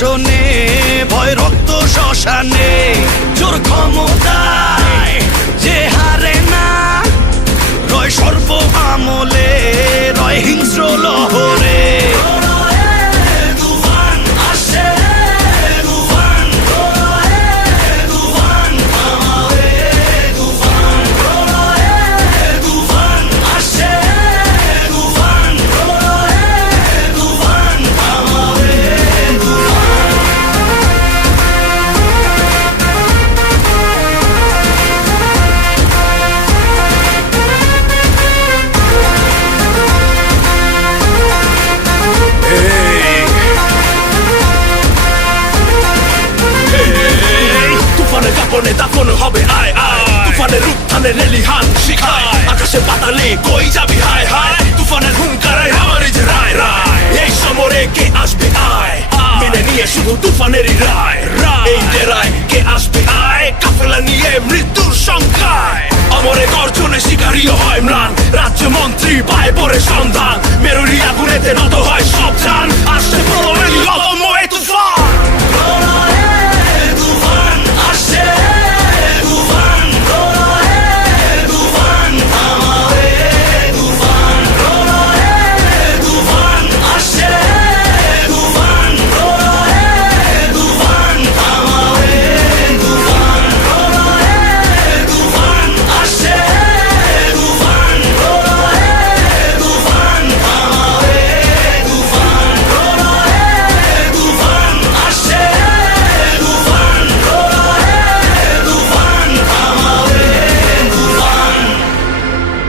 শাসনে, ভয় রক্ত শ্মশানে, জোর ক্ষমতায় যে হারে না, রয় সর্ব আমলে, রয় হিংস্র লহরে। দাফন হবে আয় আয়, তুফানের উত্থানে লেলিহান শিখায়, আকাশে পাতালে কই যাবি হায় হায়, তুফানের হুঙ্কারায় আমারই যে রায় রায়, এই সমরে কে আসবে আয়, মেনে নিয়ে শুধু তুফানেরই রায় রায়।